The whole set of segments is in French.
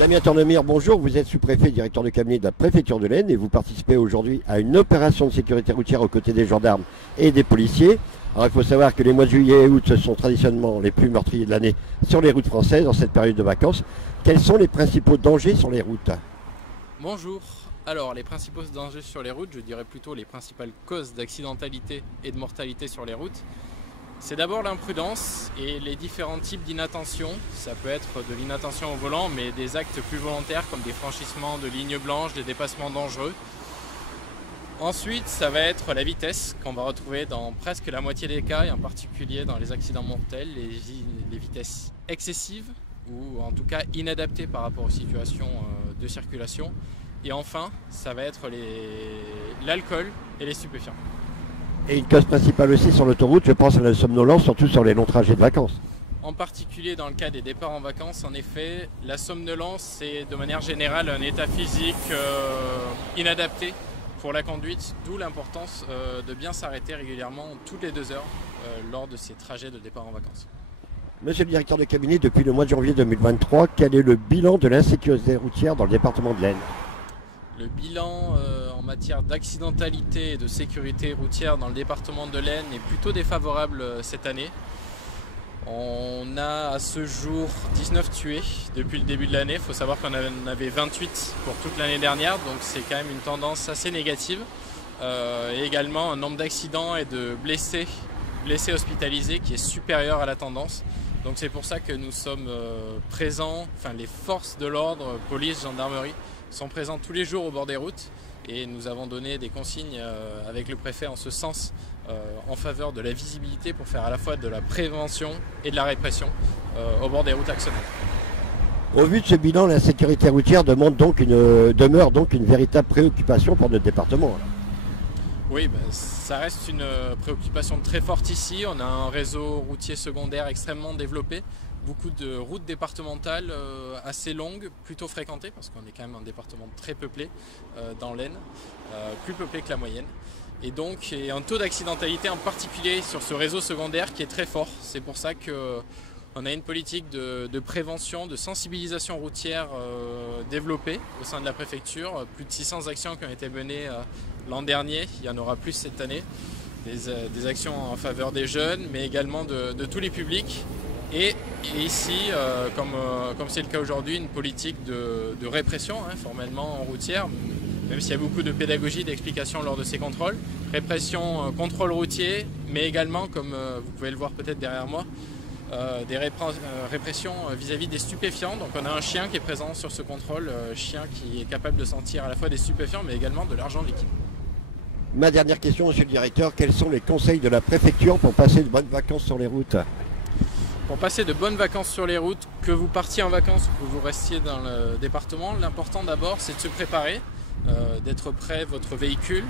Damien Tornemire, bonjour. Vous êtes sous-préfet, directeur de cabinet de la préfecture de l'Aisne et vous participez aujourd'hui à une opération de sécurité routière aux côtés des gendarmes et des policiers. Alors il faut savoir que les mois de juillet et août sont traditionnellement les plus meurtriers de l'année sur les routes françaises en cette période de vacances. Quels sont les principaux dangers sur les routes? Bonjour. Alors les principaux dangers sur les routes, je dirais plutôt les principales causes d'accidentalité et de mortalité sur les routes. C'est d'abord l'imprudence et les différents types d'inattention. Ça peut être de l'inattention au volant, mais des actes plus volontaires comme des franchissements de lignes blanches, des dépassements dangereux. Ensuite, ça va être la vitesse qu'on va retrouver dans presque la moitié des cas, et en particulier dans les accidents mortels, les vitesses excessives ou en tout cas inadaptées par rapport aux situations de circulation. Et enfin, ça va être l'alcool et les stupéfiants. Et une cause principale aussi sur l'autoroute, je pense à la somnolence, surtout sur les longs trajets de vacances. En particulier dans le cas des départs en vacances, en effet, la somnolence, c'est de manière générale un état physique inadapté pour la conduite, d'où l'importance de bien s'arrêter régulièrement toutes les 2 heures lors de ces trajets de départ en vacances. Monsieur le directeur de cabinet, depuis le mois de janvier 2023, quel est le bilan de l'insécurité routière dans le département de l'Aisne? Le bilan en matière d'accidentalité et de sécurité routière dans le département de l'Aisne est plutôt défavorable cette année. On a à ce jour 19 tués depuis le début de l'année. Il faut savoir qu'on en avait 28 pour toute l'année dernière, donc c'est quand même une tendance assez négative. Et également un nombre d'accidents et de blessés hospitalisés qui est supérieur à la tendance. Donc c'est pour ça que nous sommes présents, enfin les forces de l'ordre, police, gendarmerie, sont présents tous les jours au bord des routes et nous avons donné des consignes avec le préfet en ce sens en faveur de la visibilité pour faire à la fois de la prévention et de la répression au bord des routes actionnaires. Au vu de ce bilan, la sécurité routière demeure donc une véritable préoccupation pour notre département. Oui, ça reste une préoccupation très forte ici. On a un réseau routier secondaire extrêmement développé. Beaucoup de routes départementales assez longues, plutôt fréquentées, parce qu'on est quand même un département très peuplé dans l'Aisne, plus peuplé que la moyenne. Et donc, il y a un taux d'accidentalité en particulier sur ce réseau secondaire qui est très fort. C'est pour ça qu'on a une politique de prévention, de sensibilisation routière développée au sein de la préfecture. Plus de 600 actions qui ont été menées l'an dernier, il y en aura plus cette année. Des actions en faveur des jeunes, mais également de tous les publics. Et ici, comme c'est le cas aujourd'hui, une politique de répression, formellement routière, même s'il y a beaucoup de pédagogie, d'explication lors de ces contrôles. Répression, contrôle routier, mais également, comme vous pouvez le voir peut-être derrière moi, des répressions vis-à-vis des stupéfiants. Donc on a un chien qui est présent sur ce contrôle, chien qui est capable de sentir à la fois des stupéfiants, mais également de l'argent liquide. Ma dernière question, monsieur le directeur, quels sont les conseils de la préfecture pour passer de bonnes vacances sur les routes? Pour passer de bonnes vacances sur les routes, que vous partiez en vacances ou que vous restiez dans le département, l'important d'abord c'est de se préparer, d'être prêt votre véhicule,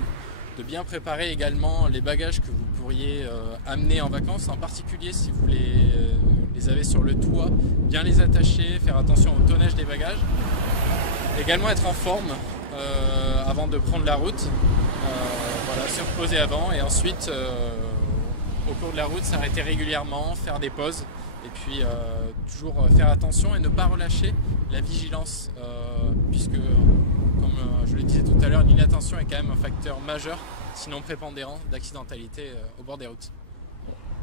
de bien préparer également les bagages que vous pourriez amener en vacances, en particulier si vous les avez sur le toit, bien les attacher, faire attention au tonnage des bagages. Également être en forme avant de prendre la route, se reposer avant et ensuite au cours de la route s'arrêter régulièrement, faire des pauses et puis toujours faire attention et ne pas relâcher la vigilance puisque comme je le disais tout à l'heure, l'inattention est quand même un facteur majeur, sinon prépondérant, d'accidentalité au bord des routes.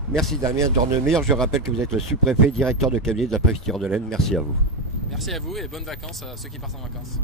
Merci Damien Tornemire, je rappelle que vous êtes le sous-préfet, directeur de cabinet de la préfecture de l'Aisne. Merci à vous. Merci à vous et bonnes vacances à ceux qui partent en vacances.